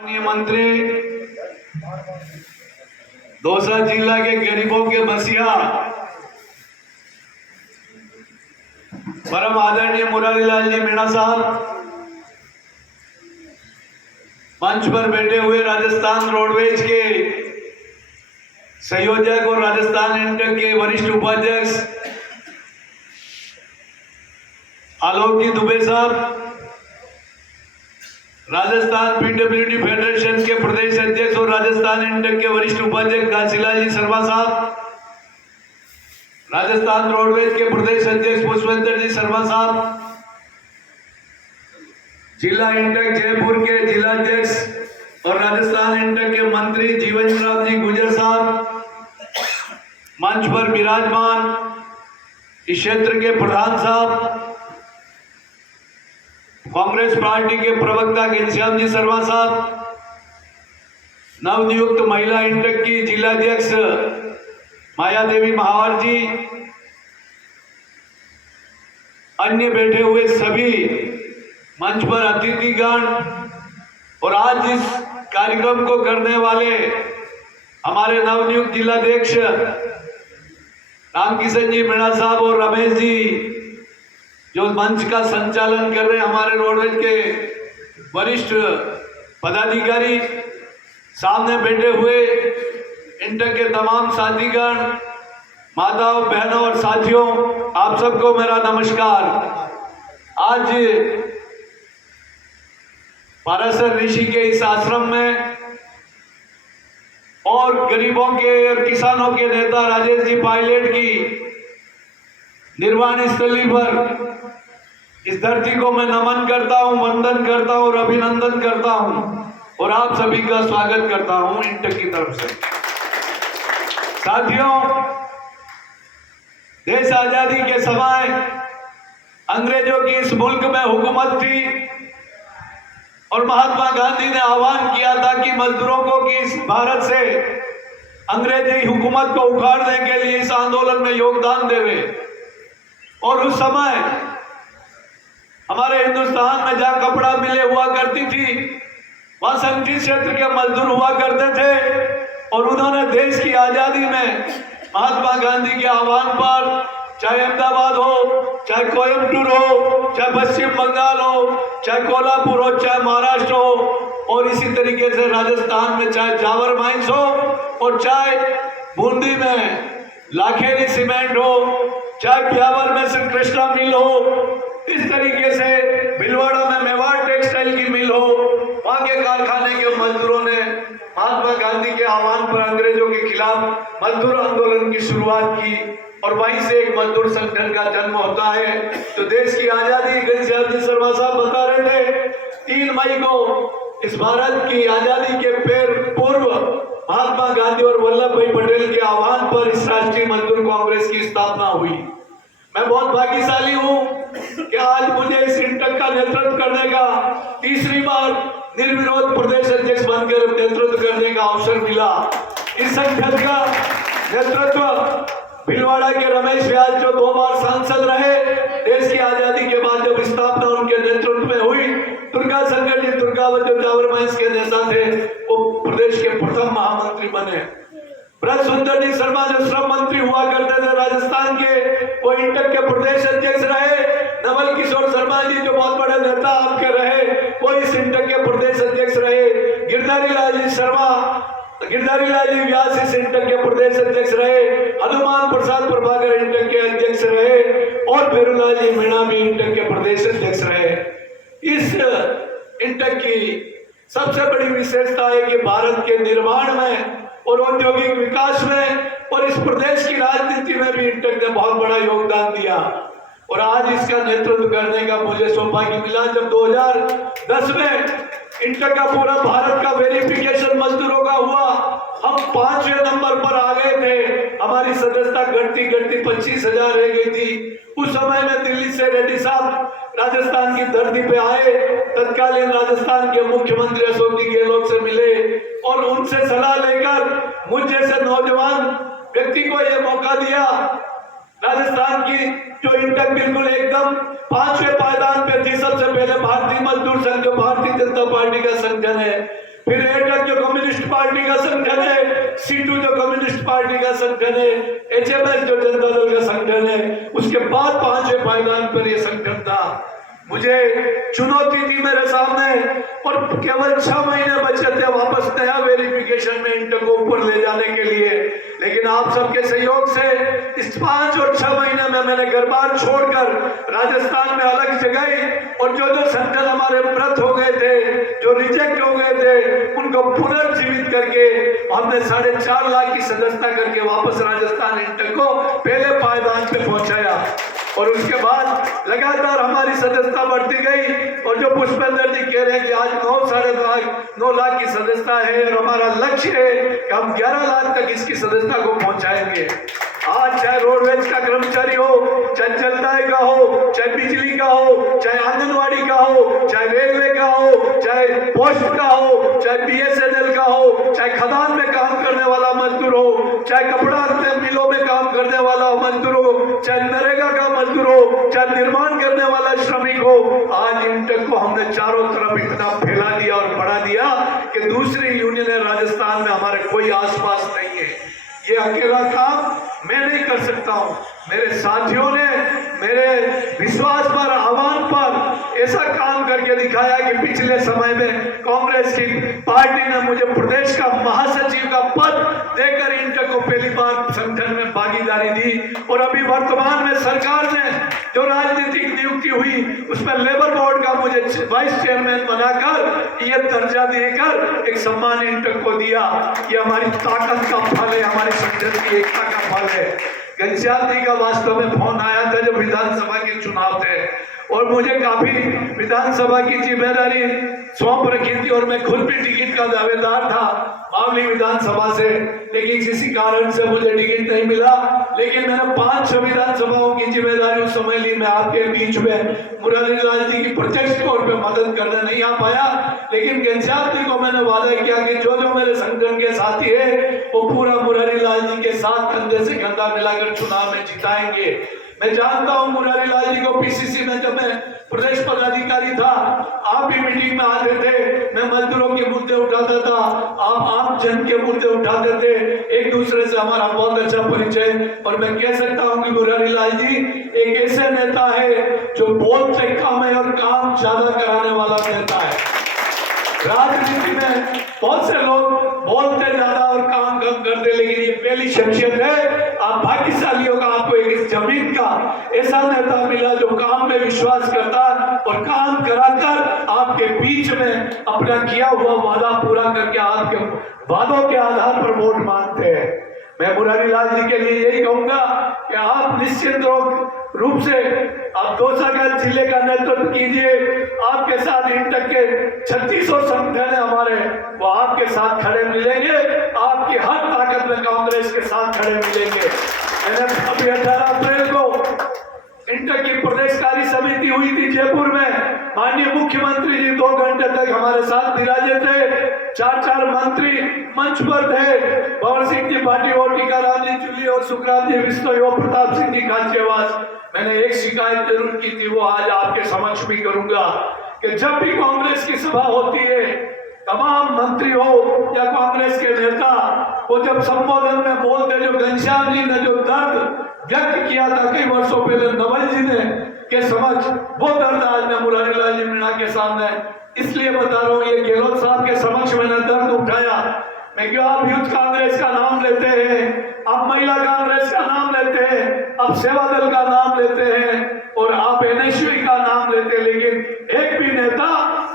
मंत्री दौसा जिला के गरीबों के मसीहा परम आदरणीय मुरारीलाल जी मीणा साहब, मंच पर बैठे हुए राजस्थान रोडवेज के संयोजक और राजस्थान इंटक के वरिष्ठ उपाध्यक्ष आलोक जी दुबे साहब, राजस्थान पीडब्ल्यूडी फेडरेशन के प्रदेश अध्यक्ष और राजस्थान इंटक के वरिष्ठ उपाध्यक्ष घासीलाल जी शर्मा साहब, राजस्थान रोडवेज के प्रदेश अध्यक्ष पुष्पेंद्र जी शर्मा साहब, जिला इंटक जयपुर के जिलाध्यक्ष और राजस्थान इंटक के मंत्री जीवन राम जी गुजर साहब, मंच पर विराजमान इस क्षेत्र के प्रधान साहब, कांग्रेस पार्टी के प्रवक्ता घनश्याम जी शर्मा साहब, नवनियुक्त महिला इंटक की जिलाध्यक्ष माया देवी महावर जी, अन्य बैठे हुए सभी मंच पर अतिथिगण और आज इस कार्यक्रम को करने वाले हमारे नवनियुक्त जिलाध्यक्ष रामकिशन जी मीणा साहब और रमेश जी जो मंच का संचालन कर रहे हैं, हमारे रोडवेज के वरिष्ठ पदाधिकारी, सामने बैठे हुए इंटक के तमाम साथीगण, माताओं बहनों और साथियों, आप सबको मेरा नमस्कार। आज पाराशर ऋषि के इस आश्रम में और गरीबों के और किसानों के नेता राजेश जी पायलट की निर्वाण स्थली पर इस धरती को मैं नमन करता हूं, वंदन करता हूं और अभिनंदन करता हूं और आप सभी का स्वागत करता हूं इंटक की तरफ से। साथियों, देश आजादी के समय अंग्रेजों की इस मुल्क में हुकूमत थी और महात्मा गांधी ने आह्वान किया था कि मजदूरों को कि इस भारत से अंग्रेजी हुकूमत को उखाड़ने के लिए इस आंदोलन में योगदान देवे। और उस समय हमारे हिंदुस्तान में जहां कपड़ा मिलें हुआ करती थी, वहां संगठित क्षेत्र के मजदूर हुआ करते थे और उन्होंने देश की आजादी में महात्मा गांधी के आह्वान पर, चाहे अहमदाबाद हो, चाहे कोयम्बटूर हो, चाहे पश्चिम बंगाल हो, चाहे कोल्हापुर हो, चाहे महाराष्ट्र हो और इसी तरीके से राजस्थान में चाहे जावर माइंस हो और चाहे बूंदी में लाखेरी सीमेंट हो, चाहे ब्यावर में श्री कृष्णा मिल हो, इस तरीके से भिलवाड़ा में मेवाड़ टेक्सटाइल की मिल हो, वहां के कारखाने के मजदूरों ने महात्मा गांधी के आह्वान पर अंग्रेजों के खिलाफ मजदूर आंदोलन की शुरुआत की और वहीं से एक मजदूर संगठन का जन्म होता है। तो देश की आजादी, घनश्याम जी शर्मा साहब बता रहे थे, 3 मई को इस भारत की आजादी के पूर्व महात्मा गांधी और वल्लभ भाई पटेल के आह्वान पर इस राष्ट्रीय मजदूर कांग्रेस की स्थापना हुई। मैं बहुत भाग्यशाली हूं कि आज मुझे इस इंटक का नेतृत्व करने का तीसरी बार निर्विरोध प्रदेश अध्यक्ष बनकर नेतृत्व करने का अवसर मिला। इस संगठन का नेतृत्व भिलवाड़ा के रमेश व्यास जो 2 बार सांसद रहे, देश की आजादी के बाद जब स्थापना उनके नेतृत्व में हुई, दुर्गा शंकर जी दुर्गावत जो जावर माइंस के नेता थे, वो प्रदेश के प्रथम महामंत्री बने। ब्रज सुंदर जी शर्मा जो श्रम मंत्री हुआ करते थे राजस्थान के, वो इंटक के प्रदेश अध्यक्ष रहे। नवल किशोर शर्मा जी जो बहुत बड़े नेता आपके रहे, वो इस इंटक के प्रदेश अध्यक्ष रहे। गिरधारी लाल जी व्यास इस इंटक के प्रदेश अध्यक्ष रहे। हनुमान प्रसाद प्रभाकर इंटक के अध्यक्ष रहे और भेरूलाल जी मीणा भी इंटक के प्रदेश अध्यक्ष रहे। इस इंटक की सबसे बड़ी विशेषता है कि भारत के निर्माण में और औद्योगिक विकास में और इस प्रदेश की राजनीति में भी इंटक ने बहुत बड़ा योगदान दिया और आज इसका नेतृत्व करने का मुझे सौभाग्य मिला। जब 2010 में इंटक का पूरा भारत का वेरिफिकेशन मजदूरों का हुआ, हम 5वें नंबर पर आ गए थे। हमारी सदस्यता घटती 25,000 रह गई थी। उस समय में दिल्ली से रेड्डी साहब राजस्थान की धरती पे आए, तत्कालीन राजस्थान के मुख्यमंत्री अशोक जी गहलोत से मिले और उनसे सलाह लेकर मुझ जैसे नौजवान व्यक्ति को यह मौका दिया। राजस्थान की जो इंटक बिल्कुल एकदम 5वें पायदान पे थी, सबसे पहले भारतीय मजदूर संघ जो भारतीय जनता पार्टी का संगठन है, फिर एटक जो कम्युनिस्ट पार्टी का संगठन है, सीटू जो कम्युनिस्ट पार्टी का संगठन है, एचएमएस जो जनता दल का संगठन है, उसके बाद 5वें पायदान पर यह संगठन था। मुझे चुनौती थी मेरे सामने और केवल 6 महीने बचे थे वापस नया वेरिफिकेशन में इंटर को ऊपर ले जाने के लिए, लेकिन आप सबके सहयोग से इस 5 और 6 महीने में मैंने घर बार छोड़कर राजस्थान में अलग जगह और जो संगठन हमारे मृत हो गए थे, जो रिजेक्ट हो गए थे, उनको पुनर्जीवित करके हमने 4.5 लाख की सदस्यता करके वापस राजस्थान इंटर को पहले पायदान पे पहुंचाया और उसके बाद लगातार हमारी सदस्यता बढ़ती गई और जो पुष्पेंद्र जी कह रहे हैं कि आज 9 लाख की सदस्यता है और हमारा लक्ष्य है कि हम 11 लाख तक इसकी सदस्यता को पहुंचाएंगे। आज चाहे रोडवेज का कर्मचारी हो, चाहे जलदाय का हो, चाहे बिजली का हो, चाहे आंगनवाड़ी का हो, चाहे रेलवे का हो, चाहे पोस्ट का हो, चाहे बीएसएनएल का हो, चाहे खदान में काम करने वाला मजदूर हो, चाहे कपड़ा मिलों में काम करने वाला मजदूर हो, चाहे नरेगा का मजदूर हो, चाहे निर्माण करने वाला श्रमिक हो, आज इंटर को हमने चारों तरफ इतना फैला दिया और बढ़ा दिया कि दूसरी यूनियन राजस्थान में हमारे कोई आसपास नहीं है। ये अकेला काम मैं नहीं कर सकता हूं, मेरे साथियों ने मेरे विश्वास पर, आह्वान पर ऐसा काम करके दिखाया कि पिछले समय में कांग्रेस की पार्टी ने मुझे प्रदेश का महासचिव का पद देकर इंटर को पहली बार संगठन में भागीदारी दी और अभी वर्तमान में सरकार ने जो राजनीतिक नियुक्ति हुई उसमें लेबर बोर्ड का मुझे वाइस चेयरमैन बनाकर ये दर्जा देकर एक सम्मान इंटर को दिया। ये हमारी ताकत का फल है, हमारी संगठन की एकता का फल है। घनश्याम जी का वास्तव में फोन आया था जब विधानसभा के चुनाव थे और मुझे काफी विधानसभा की जिम्मेदारी सौंप रखी थी और मैं खुद भी टिकट का दावेदार था मावली विधानसभा से, लेकिन किसी कारण से मुझे टिकट नहीं मिला। लेकिन मैंने 5 विधानसभाओं की जिम्मेदारी उस समय ली। मैं आपके बीच में मुरारी लाल जी की प्रत्यक्ष तौर पे मदद करने नहीं आ पाया, लेकिन घनश्याम जी को मैंने वादा किया कि जो जो मेरे संगठन के साथी है वो पूरा मुरारी लाल जी के साथ कंधे से कंधा मिलाकर चुनाव में जिताएंगे। मैं जानता हूं मुरारी लाल जी को पीसीसी में जब मैं प्रदेश पदाधिकारी था, आप भी मीटिंग में आते थे, मैं मजदूरों के मुद्दे उठाता था, आप आम जन के मुद्दे उठाते थे, एक दूसरे से हमारा बहुत अच्छा परिचय। और मैं कह सकता हूं कि मुरारी लाल जी एक ऐसे नेता है जो बोलते कम है और काम ज्यादा कराने वाला नेता है। राजनीति में बहुत से लोग बोलते ज्यादा और काम कम करते, लेकिन ये पहली शख्सियत है। आप भाग्यशाली होगा, आपको एक जमीन का ऐसा नेता मिला जो काम में विश्वास करता और काम कराकर आपके बीच में अपना किया हुआ वादा पूरा करके आपके वादों के आधार पर वोट मांगते हैं। मैं मुरारी लाल जी के लिए यही कहूंगा कि आप निश्चित रूप से आप दोसागढ़ जिले का नेतृत्व कीजिए। आपके साथ इंटर के 3600 संगठन है हमारे, वो आपके साथ खड़े मिलेंगे, आपकी हर ताकत में कांग्रेस के साथ खड़े मिलेंगे। मैंने अभी 18 अप्रैल को इंटर की प्रदेश कार्य समिति हुई थी जयपुर में, माननीय मुख्यमंत्री जी 2 घंटे तक हमारे साथ विराजे थे, 4 मंत्री मंच पर थे, भवन सिंह जी पार्टी और टीकाराम जी चुली और सुखराम जी विश्नोई और प्रताप सिंह जी खाचेवास। मैंने एक शिकायत जरूर की थी, वो आज आपके समक्ष भी करूंगा कि जब भी कांग्रेस की सभा होती है, तमाम मंत्री हो या कांग्रेस के नेता, वो जब संबोधन में बोलते, जो घनश्याम जी ने जो दर्द व्यक्त किया था कई वर्षों पहले नवल जी ने के समक्ष, वो दर्द आज मैं मुरारी लाल जी मीणा के सामने इसलिए बता रहा हूँ। ये गहलोत साहब के समक्ष मैंने दर्द उठाया। मैं क्यों, आप यूथ कांग्रेस का नाम लेते हैं, आप महिला कांग्रेस का नाम लेते हैं, आप सेवा दल का नाम लेते हैं और आप एनएसयू का नाम लेते हैं, लेकिन एक भी नेता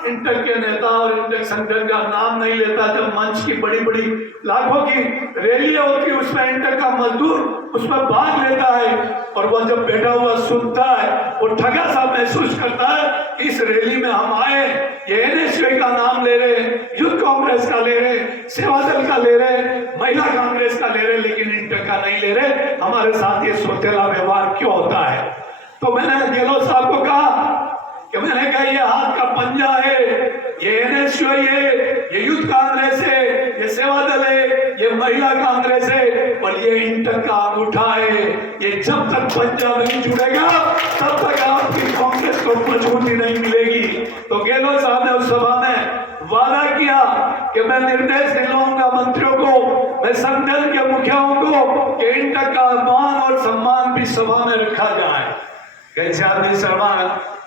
इंटर के नेता और इंटर संगठन का नाम नहीं लेता। जब मंच की बड़ी बड़ी लाखों की रैलियां होती है, उसमें इंटर का मजदूर उसमें भाग लेता है और वह जब बैठा हुआ सुनता है, वो ठगा सा महसूस करता है। इस रैली में हम आए, ये एनएसयू का नाम ले रहे हैं, यूथ कांग्रेस का ले रहे हैं, सेवा दल का ले रहे हैं, महिला कांग्रेस का ले रहे हैं, लेकिन इंटर का नहीं ले रहे। हमारे साथ ये सोतेला व्यवहार क्यों होता है? तो मैंने गहलोत साहब को कहा कि मैंने कहा ये हाथ का पंजा है, ये एनएसयू है, ये यूथ कांग्रेस है, ये सेवा दल है, ये महिला कांग्रेस है और ये इंटर का अंगूठा है। ये जब तक पंजा नहीं जुड़ेगा तब तक आपकी कांग्रेस को मजबूती नहीं मिलेगी। तो गहलोत साहब ने उस सभा में वादा किया कि मैं निर्देश दिलवाऊंगा मंत्रियों को, मैं संगठन के मुखियाओं को कि इंटक का मान और सम्मान भी सभा में रखा जाए। कैसे आदमी शर्मा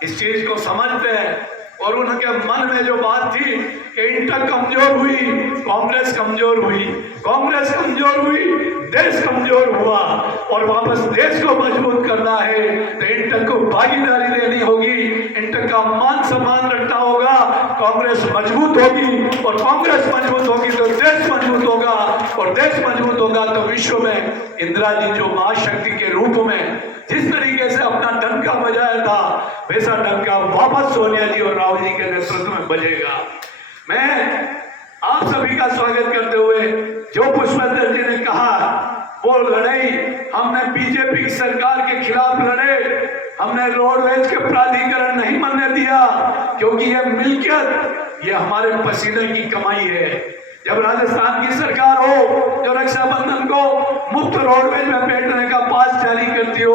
इस चीज को समझते हैं और उनके मन में जो बात थी कि इंटक कमजोर हुई, कांग्रेस कमजोर हुई, कांग्रेस कमजोर हुई, देश कमजोर हुआ और वापस देश को मजबूत करना है तो इंटक को भागीदारी देनी होगी, इंटक का मान सम्मान रखना होगा, कांग्रेस मजबूत होगी और कांग्रेस मजबूत होगी तो देश मजबूत होगा और देश मजबूत होगा तो विश्व में इंदिरा जी जो महाशक्ति के रूप में जिस तरीके से अपना डंका बजाया था वैसा डंका वापस सोनिया जी और राहुल जी के नेतृत्व में बजेगा। मैं आप सभी का स्वागत करते हुए जो पुष्पेंद्र जी ने कहा वो लड़ाई हमने बीजेपी की सरकार के खिलाफ लड़े, हमने रोडवेज के प्राधिकरण नहीं बनने दिया क्योंकि ये मिल्कियत ये हमारे पसीने की कमाई है। जब राजस्थान की सरकार हो जो रक्षाबंधन को मुफ्त रोडवेज में बैठने का पास जारी करती हो,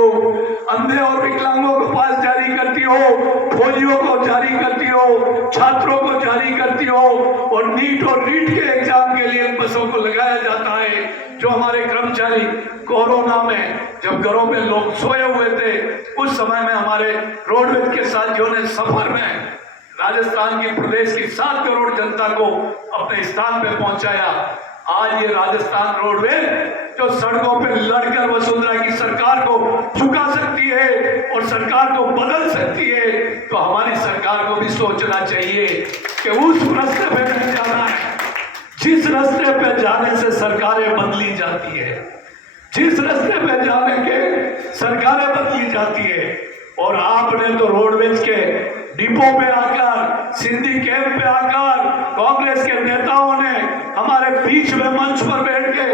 अंधे और विकलांगों को पास जारी करती हो, फौजियों को जारी करती हो, छात्रों को जारी करती हो और नीट और रीट के एग्जाम के लिए बसों को लगाया जाता है। जो हमारे कर्मचारी कोरोना में जब घरों में लोग सोए हुए थे उस समय में हमारे रोडवेज के साथियों ने सफर में राजस्थान के प्रदेश की 7 करोड़ जनता को अपने स्थान पे पहुंचाया। आज ये राजस्थान रोडवेज जो सड़कों पे लड़कर वसुंधरा की सरकार को झुका सकती है और सरकार को बदल सकती है तो हमारी सरकार को भी सोचना चाहिए कि उस रास्ते पे नहीं जाना है जिस रास्ते पे जाने से सरकारें बदली जाती है, जिस रास्ते पे जाने के सरकारें बदली जाती है। और आपने तो रोडवेज के डिपो पे आकर, सिंधी कैंप पे आकर कांग्रेस के नेताओं ने हमारे बीच में मंच पर बैठ के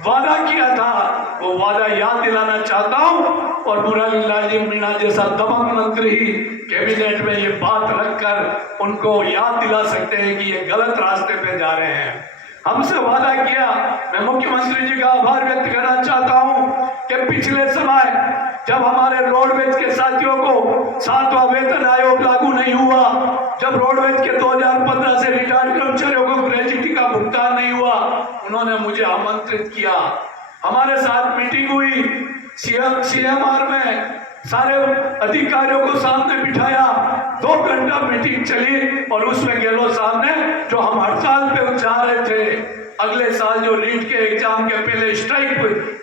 वादा किया था, वो वादा याद दिलाना चाहता हूं और मुरारी लाल जी मीणा जैसा दबंग मंत्री कैबिनेट में ये बात रखकर उनको याद दिला सकते हैं कि ये गलत रास्ते पे जा रहे हैं। हमसे वादा किया। मैं मुख्यमंत्री जी का आभार व्यक्त करना चाहता हूं कि पिछले समय जब हमारे रोडवेज के साथियों को 7वां वेतन आयोग लागू नहीं हुआ, जब रोडवेज के 2015 से रिटायर्ड कर्मचारियों को ग्रेच्युटी का भुगतान नहीं हुआ, उन्होंने मुझे आमंत्रित किया। हमारे साथ मीटिंग हुई, सीएमआर में सारे अधिकारियों को सामने बिठाया, 2 घंटा मीटिंग चली और उसमें गहलोत साहब ने जो हम हड़ताल पे जा रहे थे, अगले साल जो रीट के एग्जाम के पहले स्ट्राइक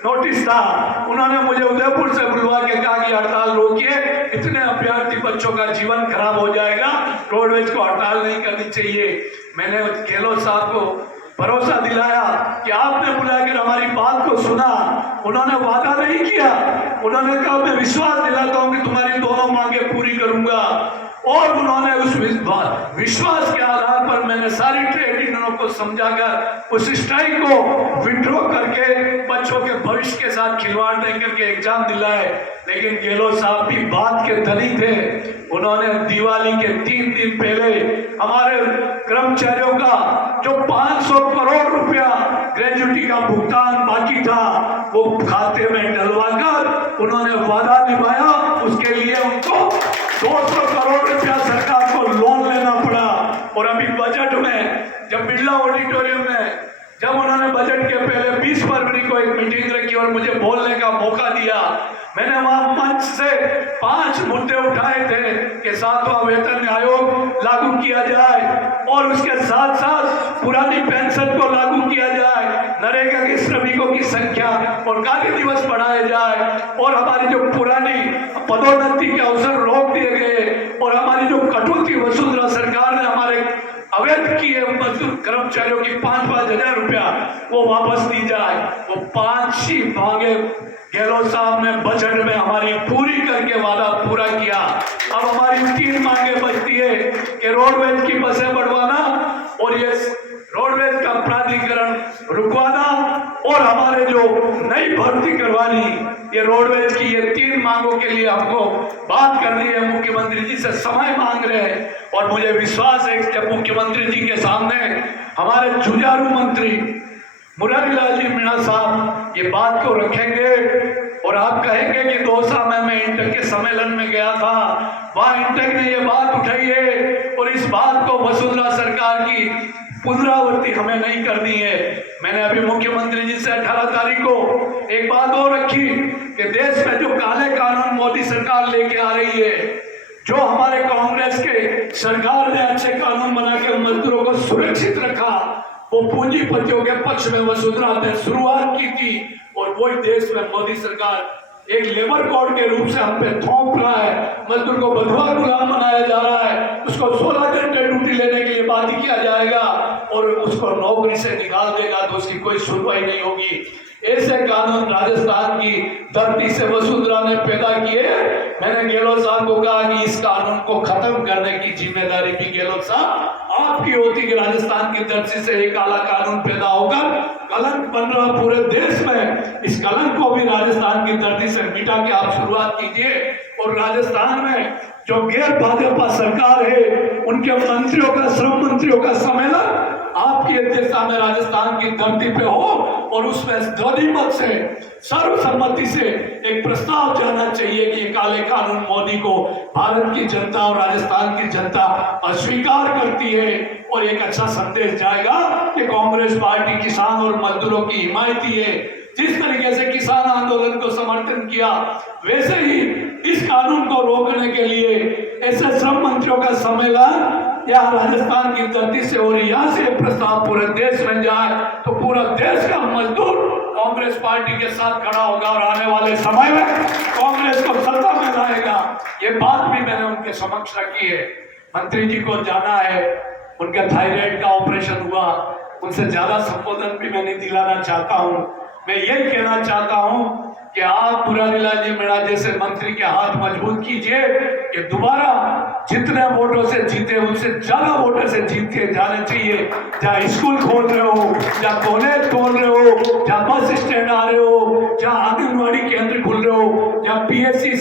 नोटिस था, उन्होंने मुझे उदयपुर से बुलवा के कहा कि हड़ताल रोकिए, इतने अभ्यर्थी बच्चों का जीवन खराब हो जाएगा, रोडवेज को हड़ताल नहीं करनी चाहिए। मैंने गहलोत साहब को भरोसा दिलाया कि आपने बुलाकर हमारी बात को सुना। उन्होंने वादा नहीं किया, उन्होंने कहा मैं विश्वास दिलाता हूं कि तुम्हारी दोनों मांगे पूरी करूंगा और उन्होंने उस विश्वास के आधार पर मैंने सारी ट्रेड यूनियनों को समझाकर उस स्ट्राइक को विड्रॉ करके बच्चों के भविष्य के साथ खिलवाड़ नहीं करके एग्जाम दिलाए। लेकिन गहलोत साहब भी बात के धनी थे, उन्होंने दिवाली के 3 दिन पहले हमारे कर्मचारियों का जो 500 करोड़ रुपया ग्रेच्युटी का भुगतान बाकी था वो खाते में डलवाकर उन्होंने वादा निभाया। उसके लिए उनको 200 करोड़ रुपया सरकार को लोन लेना पड़ा। और अभी बजट में जब बिरला ऑडिटोरियम में जब उन्होंने बजट के पहले 20 फरवरी को एक मीटिंग रखी और मुझे बोलने का मौका दिया, मैंने वहां मंच से 5 मुद्दे उठाए थे कि 7वां वेतन आयोग लागू किया जाए और उसके साथ साथ पुरानी पेंशन को लागू किया जाए, नरेगा के श्रमिकों की संख्या और कार्य दिवस बढ़ाए जाए और हमारी जो पुरानी पदोन्नति के अवसर रोक दिए गए और हमारी जो कटौती वसुंधरा सरकार ने हमारे अवैध किए मजदूर कर्मचारियों की 5-5 हजार रुपया वो वापस दी जाए। वो 5 ही मांगे गहलोत साहब ने बजट में हमारी पूरी करके वादा पूरा किया। अब हमारी 3 मांगे बचती है कि रोडवेज की बसें बढ़वाना और ये रोडवेज का प्राधिकरण रुकवाना और हमारे जो नई भर्ती करवानी, ये रोडवेज की ये 3 मांगों के लिए हमको बात करनी है। मुख्यमंत्री जी से समय मांग रहे हैं और मुझे विश्वास है कि मुख्यमंत्री जी के सामने हमारे जुझारू मंत्री मुरारी लाल जी मीणा साहब ये बात को रखेंगे और आप कहेंगे कि 2 साल में इंटक के सम्मेलन में गया था, वहां इंटक ने ये बात उठाई है और इस बात को वसुंधरा सरकार की पुनरावृत्ति हमें नहीं करनी है। मैंने अभी मुख्यमंत्री जी से 18 तारीख को एक बात और रखी कि देश में जो काले कानून मोदी सरकार लेके आ रही है, जो हमारे कांग्रेस के सरकार ने अच्छे कानून बना के मजदूरों को सुरक्षित रखा, वो पूंजीपतियों के पक्ष में वसुंधरा ने शुरुआत की थी, और वही देश में मोदी सरकार एक लेबर कोड के रूप से हम पे थोप रहा है। मजदूर को बंधुआ गुलाम बनाया जा रहा है, उसको 16 घंटे ड्यूटी लेने के लिए बाध्य किया जाएगा और उसको नौकरी से निकाल देगा तो उसकी कोई सुनवाई नहीं होगी। ऐसे कानून राजस्थान की धरती से वसुंधरा ने पैदा किए। मैंने गहलोत साहब को कहा कि इस कानून को खत्म करने की जिम्मेदारी भी गहलोत साहब आपकी होती कि राजस्थान की धरती से एक काला कानून पैदा होकर कलंक बन रहा पूरे देश में, इस कलंक को भी राजस्थान की धरती से मिटा के आप शुरुआत कीजिए। और राजस्थान में जो गैर भाजपा सरकार है, उनके मंत्रियों का, श्रम मंत्रियों का सम्मेलन आपकी अध्यक्षता में राजस्थान की धरती पे हो और उसमें ध्वनिमत से, सर्वसम्मति से एक प्रस्ताव जाना चाहिए कि ये काले कानून मोदी को भारत की जनता और राजस्थान की जनता अस्वीकार करती है। और एक अच्छा संदेश जाएगा कि कांग्रेस पार्टी किसान और मजदूरों की हिमायती है। जिस तरीके से किसान आंदोलन को समर्थन किया, वैसे ही इस कानून को रोकने के लिए ऐसे श्रम मंत्रियों का सम्मेलन यहाँ राजस्थान की धरती से और यहाँ से प्रस्ताव पूरे देश में जाए तो पूरा देश का मजदूर कांग्रेस पार्टी के साथ खड़ा होगा और आने वाले समय में कांग्रेस को सत्ता में लाएगा। ये बात भी मैंने उनके समक्ष रखी है। मंत्री जी को जाना है, उनका थायराइड का ऑपरेशन हुआ, उनसे ज्यादा संबोधन भी मैं नहीं दिलाना चाहता हूँ। मैं यही कहना चाहता हूँ कि आप मुरारीलाल जी मीणा जैसे मंत्री के हाथ मजबूत कीजिए कि दोबारा जितने वोटों से जीते उनसे ज्यादा वोटों से जीत के जाने चाहिए। जहाँ स्कूल खोल रहे हो, जहाँ कॉलेज खोल रहे हो, जहाँ बस स्टैंड आ रहे हो, जहाँ आंगनबाड़ी केंद्र खुल रहे हो, जहाँ PSC